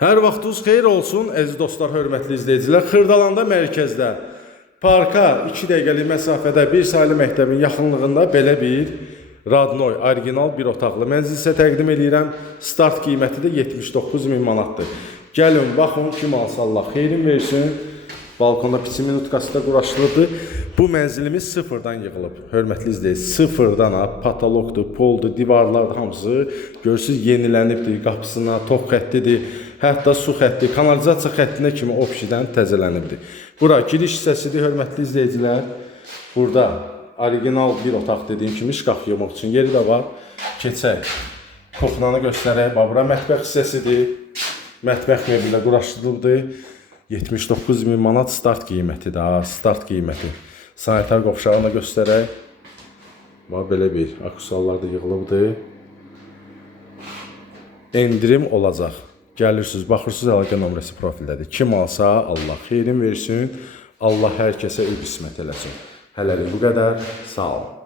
Hər vaxtınız xeyir olsun, əziz dostlar, hörmətli izləyicilər. Xırdalanda mərkəzdə, parka 2 dəqiqəlik məsafədə bir saylı məktəbin yaxınlığında belə bir Radnoy, orijinal bir otaqlı mənzil sizə təqdim edirəm. Start qiyməti də 79.000 manatdır. Gəlin, baxın, kim alsa Allah xeyrin versin. Balkonda piçin minutkası da quraşdırıldı. Bu mənzilimiz sıfırdan yığılıb. Hörmətli izləyicilər, sıfırdan patologdur, poldur, divarlar hamısı görürsünüz yenilənibdir. Qapısına, toq xəttidir, hətta su xətti, kanalizasiya xəttinə kimi opşidən təzələnibdir. Bura giriş hissəsidir, hörmətli izləyicilər. Burada orijinal bir otaq dediyim kimi şkaf yığmaq üçün yeri də var. Keçək. Kuxnanı göstərək. Bura mətbəx hissəsidir. Mətbəx mebellə quraşdırılıbdır. 79.000 manat start qiymətidir. Start qiyməti. Sanitar qovşağını da göstərək. Belə bir aksesuarlar da yığılıbdır. Endirim olacaq. Gəlirsiniz, baxırsınız, əlaqə nömrəsi profildədir. Kim alsa Allah xeyrin versin. Allah hər kəsə qismət eləsin. Hələlik bu qədər. Sağ olun.